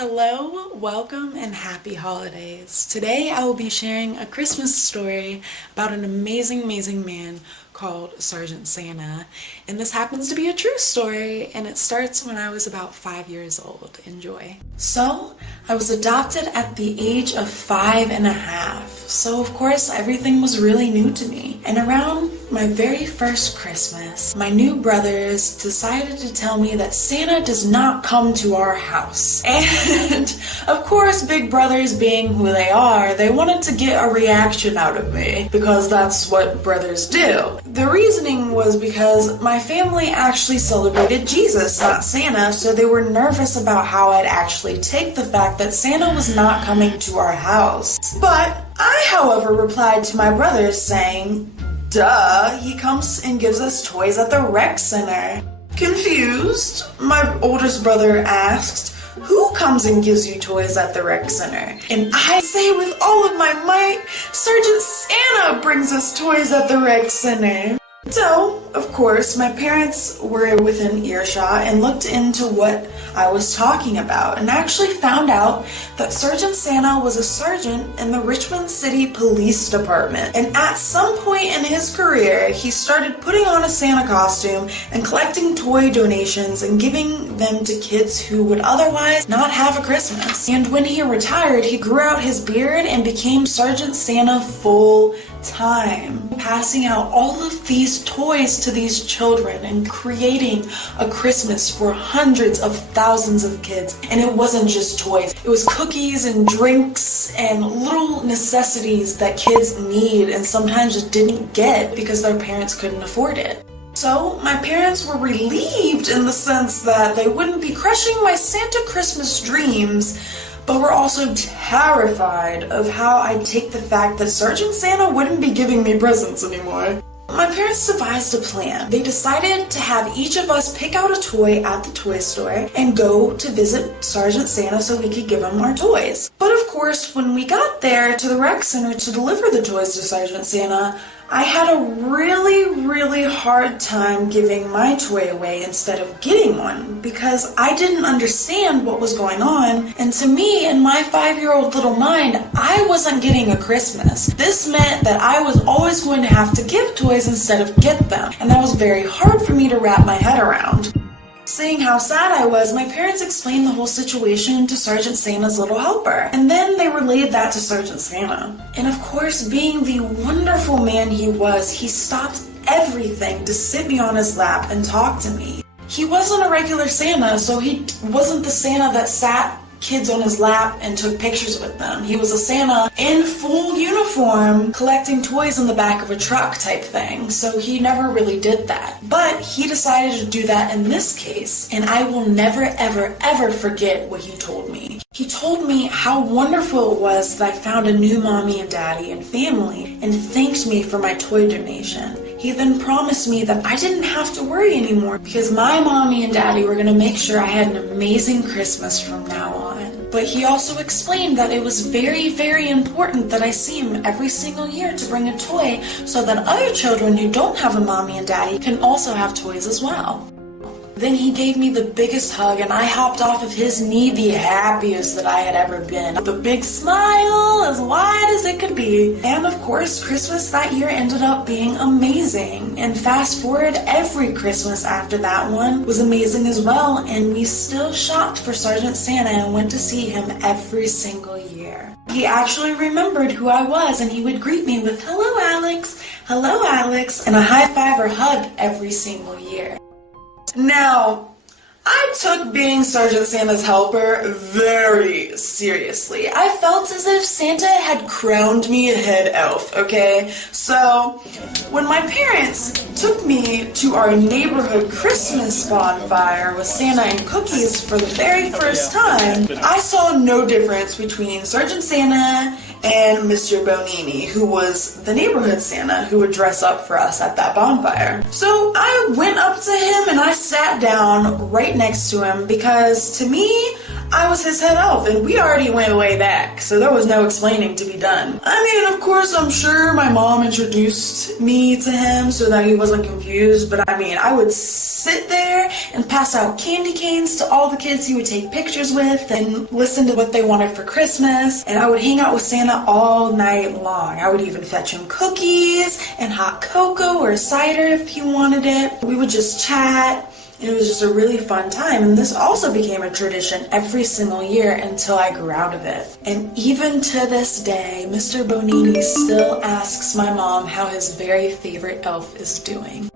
Hello, welcome, and happy holidays. Today I will be sharing a Christmas story about an amazing man called Sergeant Santa. And this happens to be a true story, and it starts when I was about 5 years old. Enjoy. So, I was adopted at the age of 5.5. So of course everything was really new to me. And around my very first Christmas, my new brothers decided to tell me that Santa does not come to our house. And of course, big brothers being who they are, they wanted to get a reaction out of me because that's what brothers do. The reasoning was because my family actually celebrated Jesus, not Santa, so they were nervous about how I'd actually take the fact that Santa was not coming to our house. But I, however, replied to my brothers saying, "Duh, he comes and gives us toys at the rec center." Confused, my oldest brother asked, "Who comes and gives you toys at the rec center?" And I say with all of my might, "Sergeant Santa brings us toys at the rec center." So, of course, my parents were within earshot and looked into what I was talking about and actually found out that Sergeant Santa was a sergeant in the Richmond City Police Department. And at some point in his career, he started putting on a Santa costume and collecting toy donations and giving them to kids who would otherwise not have a Christmas. And when he retired, he grew out his beard and became Sergeant Santa full time, passing out all of these toys to these children and creating a Christmas for hundreds of thousands of kids. And it wasn't just toys, it was cookies and drinks and little necessities that kids need and sometimes just didn't get because their parents couldn't afford it. So my parents were relieved in the sense that they wouldn't be crushing my Santa Christmas dreams, but were also terrified of how I'd take the fact that Sergeant Santa wouldn't be giving me presents anymore. My parents devised a plan. They decided to have each of us pick out a toy at the toy store and go to visit Sergeant Santa so we could give him our toys. But of course, when we got there to the rec center to deliver the toys to Sergeant Santa, I had a really hard time giving my toy away instead of getting one because I didn't understand what was going on, and to me, in my 5-year-old little mind, I wasn't getting a Christmas. This meant that I was always going to have to give toys instead of get them, and that was very hard for me to wrap my head around. Seeing how sad I was, my parents explained the whole situation to Sergeant Santa's little helper, and then they relayed that to Sergeant Santa. And of course, being the wonderful man he was, he stopped everything to sit me on his lap and talk to me. He wasn't a regular Santa, so he wasn't the Santa that sat kids on his lap and took pictures with them. He was a Santa in full uniform collecting toys in the back of a truck type thing, so he never really did that. But he decided to do that in this case, and I will never ever forget what he told me. He told me how wonderful it was that I found a new mommy and daddy and family and thanked me for my toy donation. He then promised me that I didn't have to worry anymore because my mommy and daddy were going to make sure I had an amazing Christmas from now on. But he also explained that it was very important that I see him every single year to bring a toy so that other children who don't have a mommy and daddy can also have toys as well. Then he gave me the biggest hug and I hopped off of his knee the happiest that I had ever been. The big smile as wide as it could be. And of course, Christmas that year ended up being amazing. And fast forward, every Christmas after that one was amazing as well, and we still shopped for Sergeant Santa and went to see him every single year. He actually remembered who I was and he would greet me with "Hello Alex, hello Alex," and a high five or hug every single year. Now, I took being Sergeant Santa's helper very seriously. I felt as if Santa had crowned me a head elf, okay? So, when my parents took me to our neighborhood Christmas bonfire with Santa and cookies for the very first time, I saw no difference between Sergeant Santa and Mr. Bonini, who was the neighborhood Santa who would dress up for us at that bonfire. So I went up to him and I sat down right next to him because to me, I was his head elf, and we already went way back, so there was no explaining to be done. I mean, of course, I'm sure my mom introduced me to him so that he wasn't confused, but I mean, I would sit there and pass out candy canes to all the kids he would take pictures with and listen to what they wanted for Christmas, and I would hang out with Santa all night long. I would even fetch him cookies and hot cocoa or cider if he wanted it. We would just chat, and it was just a really fun time. And this also became a tradition every single year until I grew out of it. And even to this day, Mr. Bonini still asks my mom how his very favorite elf is doing.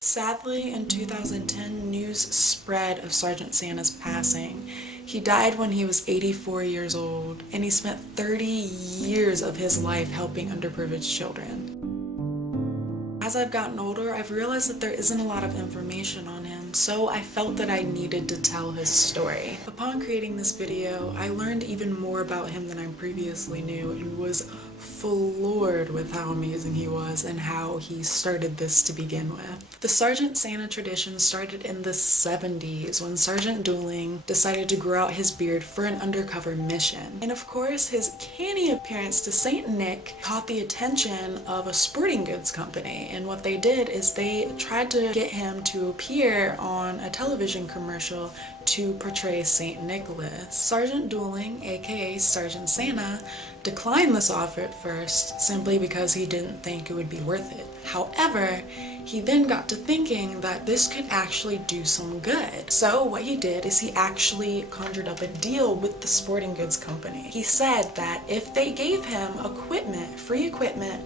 Sadly, in 2010, news spread of Sergeant Santa's passing. He died when he was 84 years old, and he spent 30 years of his life helping underprivileged children. As I've gotten older, I've realized that there isn't a lot of information on him, so I felt that I needed to tell his story. Upon creating this video, I learned even more about him than I previously knew and was floored with how amazing he was and how he started this to begin with. The Sergeant Santa tradition started in the 70s when Sergeant Dueling decided to grow out his beard for an undercover mission. And of course, his canny appearance to Saint Nick caught the attention of a sporting goods company, and what they did is they tried to get him to appear on a television commercial to portray St. Nicholas. Sergeant Dueling, aka Sergeant Santa, declined this offer at first simply because he didn't think it would be worth it. However, he then got to thinking that this could actually do some good. So what he did is he actually conjured up a deal with the sporting goods company. He said that if they gave him equipment, free equipment,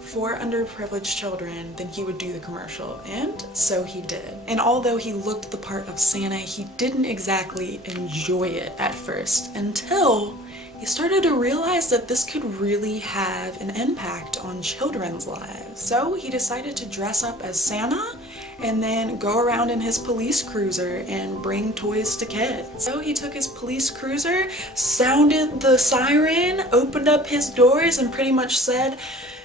for underprivileged children, then he would do the commercial, and so he did. And although he looked the part of Santa, he didn't exactly enjoy it at first until he started to realize that this could really have an impact on children's lives. So he decided to dress up as Santa and then go around in his police cruiser and bring toys to kids. So he took his police cruiser, sounded the siren, opened up his doors, and pretty much said,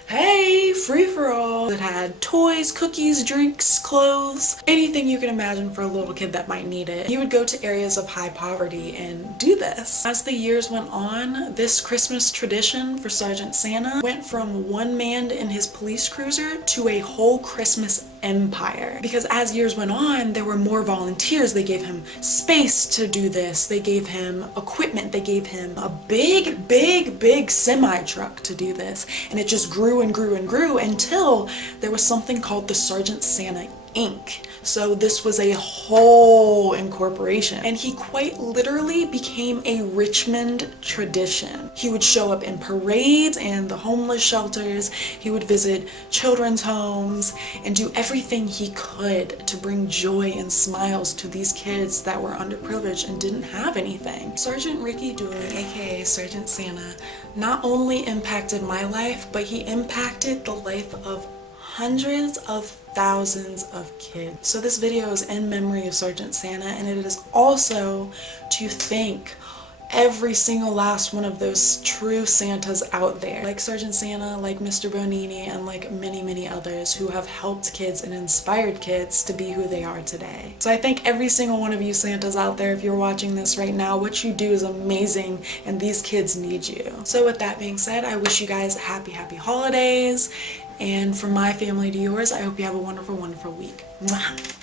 "Hey, free-for-all." It had toys, cookies, drinks, clothes, anything you can imagine for a little kid that might need it. He would go to areas of high poverty and do this. As the years went on, this Christmas tradition for Sergeant Santa went from one man in his police cruiser to a whole Christmas empire. Because as years went on, there were more volunteers. They gave him space to do this. They gave him equipment. They gave him a big semi-truck to do this. And it just grew and grew and grew until there was something called the Sergeant Santa Inc. So this was a whole incorporation, and he quite literally became a Richmond tradition. He would show up in parades and the homeless shelters. He would visit children's homes and do everything he could to bring joy and smiles to these kids that were underprivileged and didn't have anything. Sergeant Ricky Dooley, aka Sergeant Santa, not only impacted my life, but he impacted the life of hundreds of thousands of kids. So this video is in memory of Sergeant Santa, and it is also to thank every single last one of those true Santas out there, like Sergeant Santa, like Mr. Bonini, and like many others who have helped kids and inspired kids to be who they are today. So I thank every single one of you Santas out there. If you're watching this right now, what you do is amazing, and these kids need you. So with that being said, I wish you guys happy holidays. And from my family to yours, I hope you have a wonderful week. Mwah.